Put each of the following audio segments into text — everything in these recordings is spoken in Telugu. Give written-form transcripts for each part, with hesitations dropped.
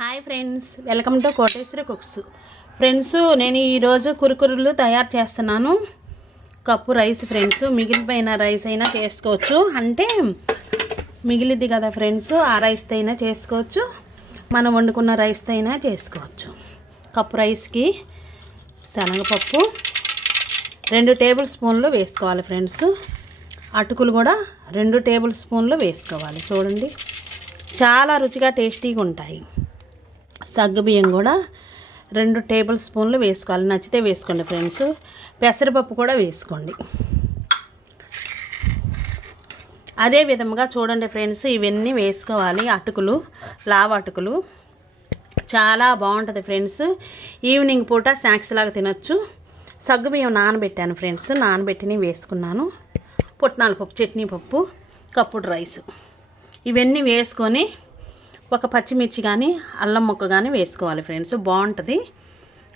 Hi friends, welcome to Koteswari cooks. Friends, నేను ఈరోజు కురుకురులు తయారు చేస్తున్నాను. కప్పు రైస్ ఫ్రెండ్స్, మిగిలిపోయిన రైస్ అయినా చేసుకోవచ్చు. అంటే మిగిలిద్ది కదా ఫ్రెండ్స్, ఆ రైస్తో అయినా చేసుకోవచ్చు, మనం వండుకున్న రైస్తో అయినా చేసుకోవచ్చు. కప్పు రైస్కి శనగపప్పు 2 టేబుల్ స్పూన్లు వేసుకోవాలి ఫ్రెండ్స్. అటుకులు కూడా 2 టేబుల్ స్పూన్లు వేసుకోవాలి. చూడండి, చాలా రుచిగా టేస్టీగా ఉంటాయి. సగ్గుబియ్యం కూడా 2 టేబుల్ స్పూన్లు వేసుకోవాలి. నచ్చితే వేసుకోండి ఫ్రెండ్స్. పెసరపప్పు కూడా వేసుకోండి. అదే విధంగా చూడండి ఫ్రెండ్స్, ఇవన్నీ వేసుకోవాలి. అటుకులు, లావు అటుకులు చాలా బాగుంటుంది ఫ్రెండ్స్. ఈవినింగ్ పూట స్నాక్స్ లాగా తినొచ్చు. సగ్గుబియ్యం నానబెట్టాను ఫ్రెండ్స్, నానబెట్టిని వేసుకున్నాను. పుట్నాల పప్పు, చట్నీ పప్పు, కప్పుడు రైసు ఇవన్నీ వేసుకొని ఒక పచ్చిమిర్చి కానీ అల్లం ముక్క కానీ వేసుకోవాలి ఫ్రెండ్స్. బాగుంటుంది.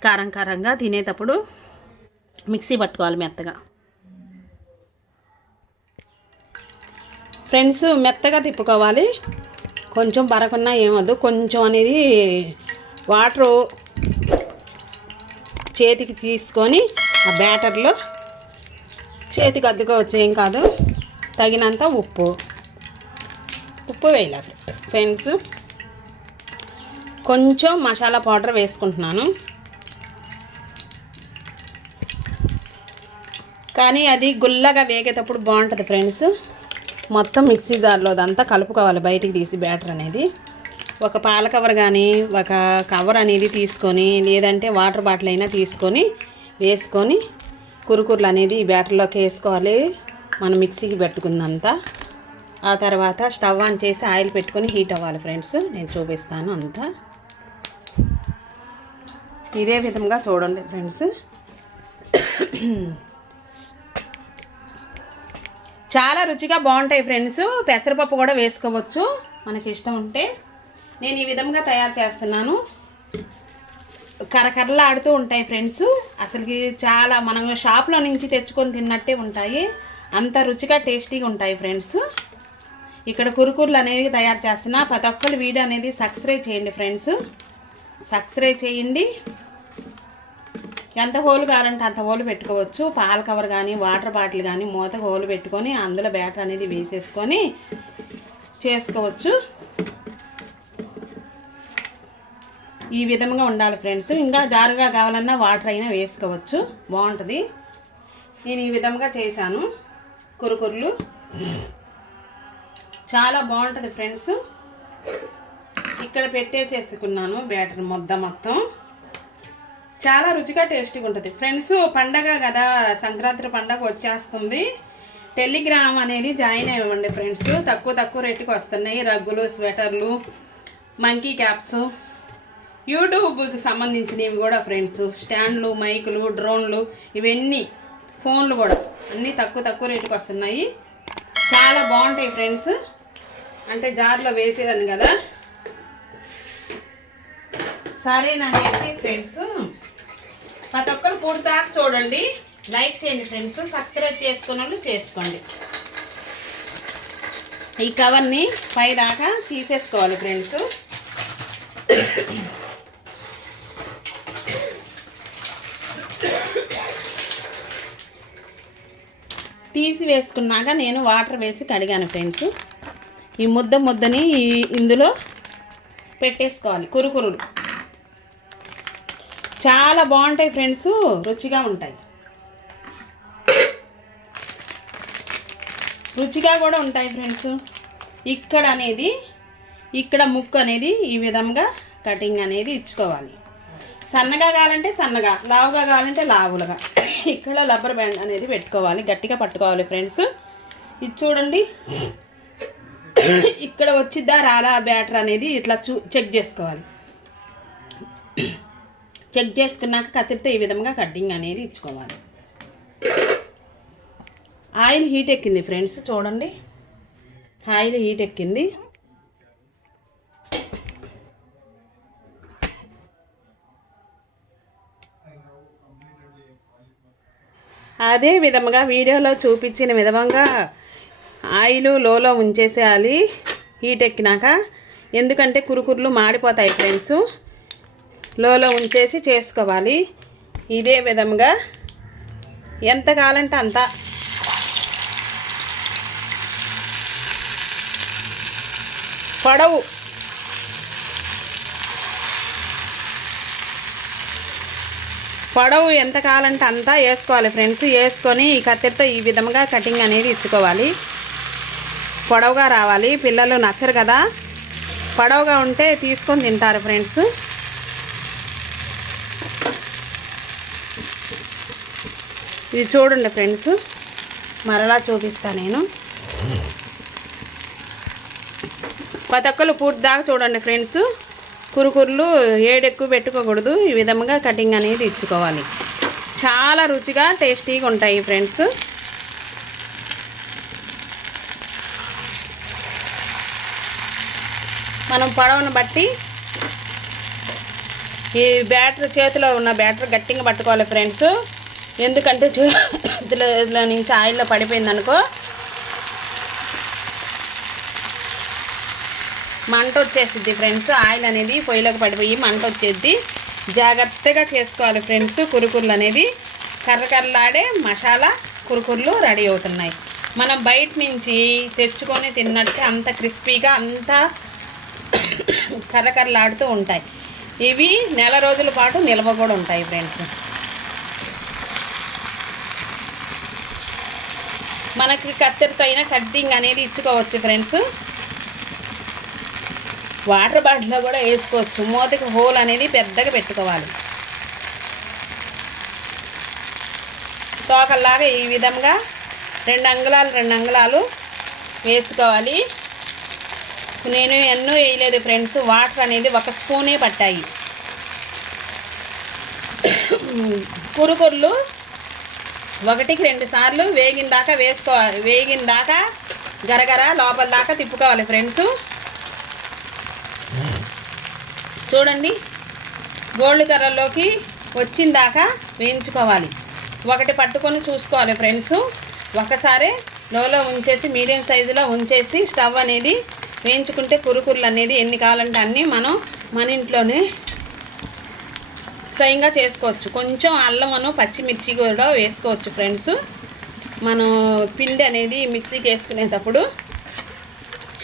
కారం కారంగా తినేటప్పుడు మిక్సీ పట్టుకోవాలి మెత్తగా ఫ్రెండ్స్. మెత్తగా తిప్పుకోవాలి. కొంచెం బరకున్నా ఏమద్దు. కొంచెం అనేది వాటరు చేతికి తీసుకొని ఆ బ్యాటర్లో చేతికి అద్దుకోవచ్చు, ఏం కాదు. తగినంత ఉప్పు వేయాలి ఫ్రెండ్స్. కొంచెం మసాలా పౌడర్ వేసుకుంటున్నాను, కానీ అది గుల్లగా వేగేటప్పుడు బాగుంటుంది ఫ్రెండ్స్. మొత్తం మిక్సీ జార్లో అదంతా కలుపుకోవాలి, బయటికి తీసి బ్యాటర్ అనేది. ఒక పాల కవర్ కానీ ఒక కవర్ అనేది తీసుకొని, లేదంటే వాటర్ బాటిల్ అయినా తీసుకొని వేసుకొని కురుకుర్లు అనేది ఈ బ్యాటర్లోకి వేసుకోవాలి. మనం మిక్సీకి పెట్టుకుందంతా. ఆ తర్వాత స్టవ్ ఆన్ చేసి ఆయిల్ పెట్టుకొని హీట్ అవ్వాలి ఫ్రెండ్స్. నేను చూపిస్తాను అంతా. ఇదే విధంగా చూడండి ఫ్రెండ్స్. చాలా రుచిగా బాగుంటాయి ఫ్రెండ్స్. పెసరపప్పు కూడా వేసుకోవచ్చు మనకి ఇష్టం ఉంటే. నేను ఈ విధంగా తయారు చేస్తున్నాను. కరకరలాడుతూ ఉంటాయి ఫ్రెండ్స్. అసలుకి చాలా మనం షాప్లో నుంచి తెచ్చుకొని తిన్నట్టే ఉంటాయి. అంత రుచిగా టేస్టీగా ఉంటాయి ఫ్రెండ్స్. ఇక్కడ కురుకుర్లు అనేవి తయారు చేస్తున్నా. ప్రతి ఒక్కరు వీడియో అనేది సబ్స్క్రైబ్ చేయండి ఫ్రెండ్స్. సబ్స్క్రైబ్ చేయండి. ఎంత హోల్ కావాలంటే అంత హోల్ పెట్టుకోవచ్చు. పాల కవర్ కానీ వాటర్ బాటిల్ కానీ మూత హోల్ పెట్టుకొని అందులో బ్యాటర్ అనేది వేసేసుకొని చేసుకోవచ్చు. ఈ విధంగా ఉండాలి ఫ్రెండ్స్. ఇంకా జారుగా కావాలన్నా వాటర్ అయినా వేసుకోవచ్చు, బాగుంటుంది. నేను ఈ విధంగా చేశాను కురుకుర్లు. చాలా బాగుంటుంది ఫ్రెండ్స్. ఇక్కడ పెట్టేసేసుకున్నాను బ్యాటర్ మొత్తం. చాలా రుచిగా టేస్టీగా ఉంటుంది ఫ్రెండ్స్. పండగ కదా, సంక్రాంతి పండగ వచ్చేస్తుంది. టెలిగ్రామ్ అనేది జాయిన్ అవ్వండి ఫ్రెండ్స్. తక్కువ రేటుకి వస్తున్నాయి రగ్గులు, స్వెటర్లు, మంకీ క్యాప్స్, యూట్యూబ్కి సంబంధించినవి కూడా ఫ్రెండ్స్. స్టాండ్లు, మైకులు, డ్రోన్లు, ఇవన్నీ ఫోన్లు కూడా అన్నీ తక్కువ రేటుకి వస్తున్నాయి. చాలా బాగుంటాయి ఫ్రెండ్స్. అంటే జార్లో వేసేదాన్ని కదా, సరేనండి ఫ్రెండ్స్. ప్రతి ఒక్కరు పూర్తిదాకా చూడండి, లైక్ చేయండి ఫ్రెండ్స్. సబ్స్క్రైబ్ చేసుకున్న వాళ్ళు చేసుకోండి. ఈ కవర్ని పై దాకా తీసేసుకోవాలి ఫ్రెండ్స్. తీసి వేసుకున్నాక నేను వాటర్ వేసి కడిగాను ఫ్రెండ్స్. ఈ ముద్దని ఇందులో పెట్టేసుకోవాలి. కురుకురులు చాలా బాగుంటాయి ఫ్రెండ్స్, రుచిగా ఉంటాయి. రుచిగా కూడా ఉంటాయి ఫ్రెండ్స్. ఇక్కడ ముక్కు అనేది ఈ విధంగా కటింగ్ అనేది ఇచ్చుకోవాలి. సన్నగా కావాలంటే సన్నగా, లావుగా కావాలంటే లావులుగా. ఇక్కడ రబ్బర్ బ్యాండ్ అనేది పెట్టుకోవాలి, గట్టిగా పట్టుకోవాలి ఫ్రెండ్స్. ఇది చూడండి, ఇక్కడ వచ్చిద్దా రాలా బ్యాటర్ అనేది ఇట్లా చెక్ చేసుకోవాలి. చెక్ చేసుకున్నాక కత్తిరితో ఈ విధంగా కటింగ్ అనేది ఇచ్చుకోవాలి. ఆయిల్ హీట్ ఎక్కింది ఫ్రెండ్స్. చూడండి, ఆయిల్ హీట్ ఎక్కింది. అదే విధంగా వీడియోలో చూపించిన విధంగా ఆయిల్ లోలో ఉంచేసేయాలి. హీట్ ఎక్కినాక ఎందుకంటే కురుకుర్లు మాడిపోతాయి ఫ్రెండ్స్. లోలో ఉంచేసి చేసుకోవాలి. ఇదే విధంగా ఎంత కావాలంటే అంత పొడవు ఎంత కావాలంటే అంతా వేసుకోవాలి ఫ్రెండ్స్. వేసుకొని ఈ కత్తెరతో ఈ విధంగా కటింగ్ అనేది ఇచ్చుకోవాలి. పొడవుగా రావాలి. పిల్లలు నచ్చరు కదా, పొడవుగా ఉంటే తీసుకొని తింటారు ఫ్రెండ్స్. ఇది చూడండి ఫ్రెండ్స్, మరలా చూపిస్తాను నేను. ప్రతి ఒక్కరు పూర్తి దాకా చూడండి ఫ్రెండ్స్. కురుకుర్లు ఏడెక్కువ పెట్టుకోకూడదు. ఈ విధంగా కటింగ్ అనేది ఇచ్చుకోవాలి. చాలా రుచిగా టేస్టీగా ఉంటాయి ఫ్రెండ్స్. మనం పొడవును బట్టి ఈ బ్యాటర్, చేతిలో ఉన్న బ్యాటర్ గట్టిగా పట్టుకోవాలి ఫ్రెండ్స్. ఎందుకంటే చేతిలో నుంచి ఆయిల్లో పడిపోయింది అనుకో మంట వచ్చేసిద్ది ఫ్రెండ్స్. ఆయిల్ అనేది పొయ్యిలోకి పడిపోయి మంట వచ్చేది. జాగ్రత్తగా చేసుకోవాలి ఫ్రెండ్స్. కురుకుర్లు అనేది కర్రకర్రలాడే మసాలా కురుకుర్లు రెడీ అవుతున్నాయి. మనం బయట నుంచి తెచ్చుకొని తిన్నట్టే అంత క్రిస్పీగా అంత కర్రకర్రలాడుతూ ఉంటాయి. ఇవి నెల రోజుల పాటు నిల్వ కూడా ఉంటాయి ఫ్రెండ్స్. మనకి కత్తెరతో అయినా కట్టింగ్ అనేది ఇచ్చుకోవచ్చు ఫ్రెండ్స్. వాటర్ బాటిల్లో కూడా వేసుకోవచ్చు. మూతకి హోల్ అనేది పెద్దగా పెట్టుకోవాలి. తోకల్లాగా ఈ విధంగా 2 అంగుళాలు వేసుకోవాలి. నేను ఎన్నో వేయలేదు ఫ్రెండ్స్. వాటర్ అనేది 1 స్పూనే పట్టాయి. కురుకుర్లు 1కి 2 సార్లు వేగిన దాకా వేసుకోవాలి. వేగిన దాకా గరగర లోపల దాకా తిప్పుకోవాలి ఫ్రెండ్స్. చూడండి, గోల్డ్ కలర్లోకి వచ్చిన దాకా వేయించుకోవాలి. ఒకటి పట్టుకొని చూసుకోవాలి ఫ్రెండ్స్. ఒకసారి లోలో ఉంచేసి మీడియం సైజులో ఉంచేసి స్టవ్ అనేది వేయించుకుంటే కురుకుర్లు అనేది ఎన్ని కావాలంటే అన్నీ మనం మన ఇంట్లోనే స్వయంగా చేసుకోవచ్చు. కొంచెం అల్లమును పచ్చిమిర్చి కూడా వేసుకోవచ్చు ఫ్రెండ్స్. మనం పిండి అనేది మిక్సీకి వేసుకునేటప్పుడు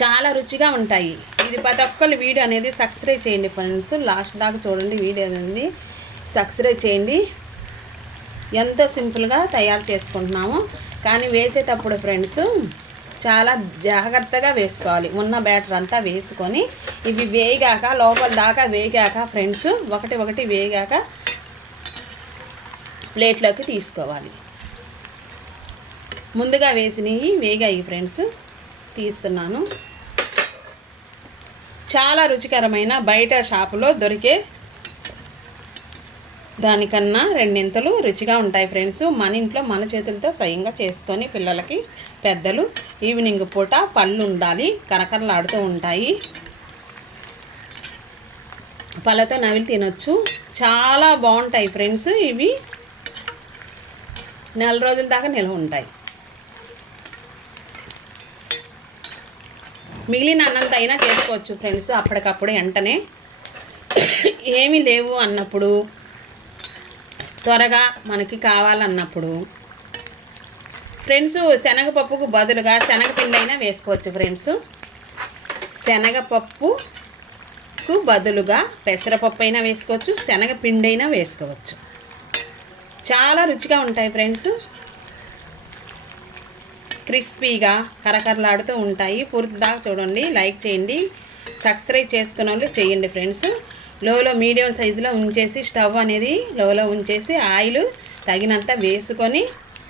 చాలా రుచిగా ఉంటాయి. ఇది ప్రతి ఒక్కరు వీడియో అనేది సబ్స్క్రైబ్ చేయండి ఫ్రెండ్స్. లాస్ట్ దాకా చూడండి వీడియో అనేది. సబ్స్క్రైబ్ చేయండి. ఎంతో సింపుల్గా తయారు చేసుకుంటున్నాము. కానీ వేసేటప్పుడు ఫ్రెండ్స్ చాలా జాగ్రత్తగా వేసుకోవాలి. ఉన్న బ్యాటర్ అంతా వేసుకొని ఇవి వేగాక లోపల దాకా వేగాక ఫ్రెండ్స్ ఒకటి వేగాక ప్లేట్లోకి తీసుకోవాలి. ముందుగా వేసినవి వేగాయి ఫ్రెండ్స్, తీస్తున్నాను. చాలా రుచికరమైన బయట షాపులో దొరికే దానికన్నా 2 రుచిగా ఉంటాయి ఫ్రెండ్స్. మన ఇంట్లో మన చేతులతో స్వయంగా చేసుకొని పిల్లలకి, పెద్దలు ఈవినింగ్ పూట పళ్ళు ఉండాలి, కరకరలాడుతూ ఉంటాయి. పళ్ళతో నవిలి తినొచ్చు. చాలా బాగుంటాయి ఫ్రెండ్స్. ఇవి నెల రోజుల దాకా నిల్వ ఉంటాయి. మిగిలిన అన్నంతో అయినా చేసుకోవచ్చు ఫ్రెండ్స్. అప్పటికప్పుడు వెంటనే ఏమీ లేవు అన్నప్పుడు, త్వరగా మనకి కావాలన్నప్పుడు ఫ్రెండ్స్ శనగపప్పుకు బదులుగా శనగపిండి అయినా వేసుకోవచ్చు ఫ్రెండ్స్. శనగపప్పుకు బదులుగా పెసరపప్పు అయినా వేసుకోవచ్చు, శనగపిండి అయినా వేసుకోవచ్చు. చాలా రుచిగా ఉంటాయి ఫ్రెండ్స్. క్రిస్పీగా కరకరలాడుతూ ఉంటాయి. పూర్తి దాకా చూడండి. లైక్ చేయండి. సబ్స్క్రైబ్ చేసుకున్న వాళ్ళు చేయండి ఫ్రెండ్స్. లోలో మీడియం సైజులో ఉంచేసి స్టవ్ అనేది లోలో ఉంచేసి ఆయిల్ తగినంత వేసుకొని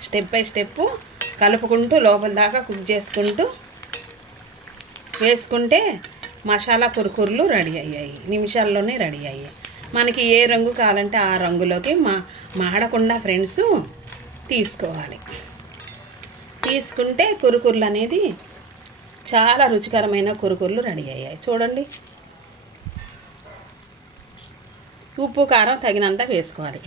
స్టెప్ బై స్టెప్ కలుపుకుంటూ లోపల దాకా కుక్ చేసుకుంటూ వేసుకుంటే మసాలా కురుకుర్లు రెడీ అయ్యాయి. నిమిషాల్లోనే రెడీ అయ్యాయి. మనకి ఏ రంగు కావాలంటే ఆ రంగులోకి మాడకుండా ఫ్రెండ్స్ తీసుకోవాలి. తీసుకుంటే కురుకుర్లు అనేది చాలా రుచికరమైన కురుకుర్లు రెడీ అయ్యాయి. చూడండి, ఉప్పు కారం తగినంత వేసుకోవాలి.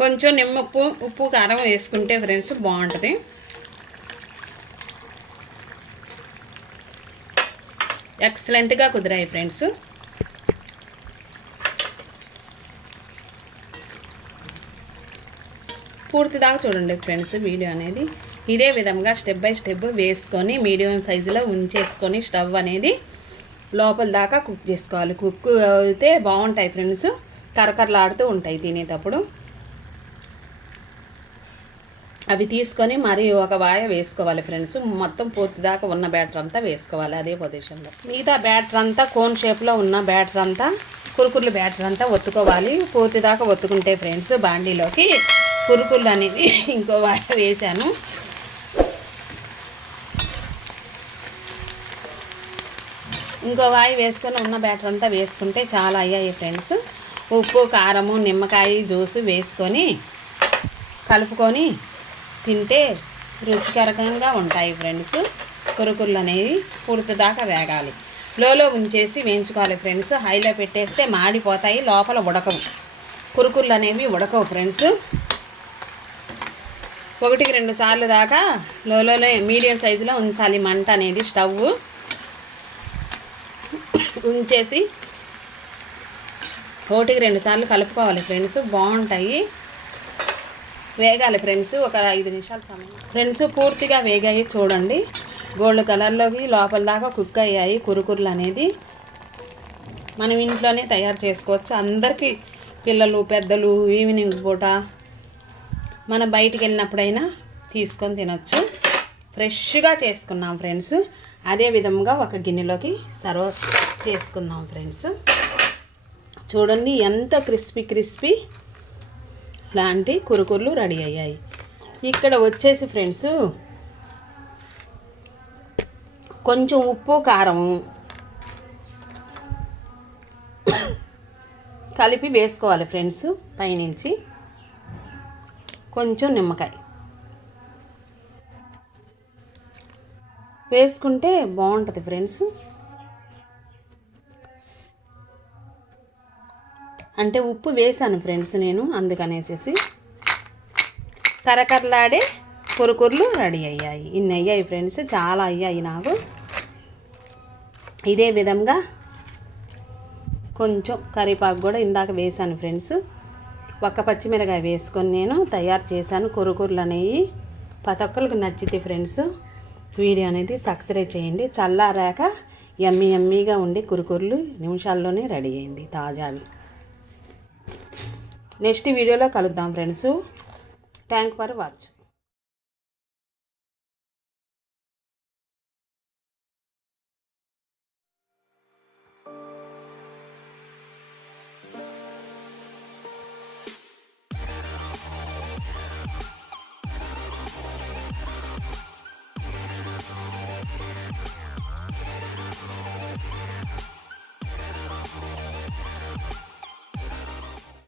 కొంచెం నిమ్మప్పు, ఉప్పు కారం వేసుకుంటే ఫ్రెండ్స్ బాగుంటుంది. ఎక్సలెంట్గా కుదిరాయి ఫ్రెండ్స్. పూర్తిదాకా చూడండి ఫ్రెండ్స్ వీడియో అనేది. ఇదే విధంగా స్టెప్ బై స్టెప్ వేసుకొని మీడియం సైజులో ఉంచేసుకొని స్టవ్ అనేది లోపల దాకా కుక్ చేసుకోవాలి. కుక్ అయితే బాగుంటాయి ఫ్రెండ్స్, కరకరలాడుతూ ఉంటాయి తినేటప్పుడు. అవి తీసుకొని మరి ఒక వాయ వేసుకోవాలి ఫ్రెండ్స్. మొత్తం పూర్తి దాకా ఉన్న బ్యాటర్ అంతా వేసుకోవాలి అదే పొజిషన్లో. మిగతా బ్యాటర్ అంతా కోన్ షేప్లో ఉన్న బ్యాటర్ అంతా, కురుకుర్లు బ్యాటర్ అంతా ఒత్తుకోవాలి. పూర్తి దాకా ఒత్తుకుంటే ఫ్రెండ్స్ బాండీలోకి కురుకుర్లు అనేది ఇంకో వాయ వేసాను. ఇంకో వాయి వేసుకొని ఉన్న బ్యాటర్ అంతా వేసుకుంటే చాలా అయ్యాయి ఫ్రెండ్స్. ఉప్పు, కారము, నిమ్మకాయ జ్యూసు వేసుకొని కలుపుకొని తింటే రుచికరంగా ఉంటాయి ఫ్రెండ్స్. కురుకుర్లు అనేవి పూర్తి దాకా వేగాలి. లోలో ఉంచేసి వేయించుకోవాలి ఫ్రెండ్స్. హైలో పెట్టేస్తే మాడిపోతాయి, లోపల ఉడకవు. కురుకుర్లు అనేవి ఉడకవు ఫ్రెండ్స్. 1-2 సార్లు దాకా లోలోనే మీడియం సైజులో ఉంచాలి మంట అనేది. స్టవ్ ఉంచేసి 1-2 సార్లు కలుపుకోవాలి ఫ్రెండ్స్. బాగుంటాయి. వేగాలి ఫ్రెండ్స్ ఒక 5 నిమిషాల సమయం. ఫ్రెండ్స్ పూర్తిగా వేగాయి చూడండి. గోల్డ్ కలర్లోకి లోపల దాకా కుక్ అయ్యాయి కురుకుర్లు అనేది. మనం ఇంట్లోనే తయారు చేసుకోవచ్చు. అందరికీ, పిల్లలు పెద్దలు ఈవినింగ్ పూట మనం బయటికి వెళ్ళినప్పుడైనా తీసుకొని తినొచ్చు. ఫ్రెష్గా చేసుకున్నాం ఫ్రెండ్స్. అదే విధంగా ఒక గిన్నెలోకి సర్వ్ చేసుకుందాం ఫ్రెండ్స్. చూడండి ఎంత క్రిస్పీ లాంటి కురుకుర్లు రెడీ అయ్యాయి. ఇక్కడ వచ్చేసి ఫ్రెండ్స్ కొంచెం ఉప్పు, కారం కలిపి వేసుకోవాలి ఫ్రెండ్స్. పైనుంచి కొంచెం నిమ్మకాయ వేసుకుంటే బాగుంటుంది ఫ్రెండ్స్. అంటే ఉప్పు వేసాను ఫ్రెండ్స్ నేను, అందుకనేసేసి కరకరలాడే కురుకుర్లు రెడీ అయ్యాయి. ఇన్ని అయ్యాయి ఫ్రెండ్స్, చాలా అయ్యాయి నాకు. ఇదే విధంగా కొంచెం కరివేపాకు కూడా ఇందాక వేసాను ఫ్రెండ్స్. ఒక్క పచ్చిమిరకాయ వేసుకొని నేను తయారు చేశాను కురుకుర్లు అనేవి. ప్రతి ఒక్కరికి నచ్చితే ఫ్రెండ్స్ వీడియో అనేది సబ్స్క్రైబ్ చేయండి. చల్లారాక యమ్మీగా ఉండే కురుకుర్లు నిమిషాల్లోనే రెడీ అయింది తాజావి. నెక్స్ట్ వీడియోలో కలుద్దాం ఫ్రెండ్స్. Thank for watch.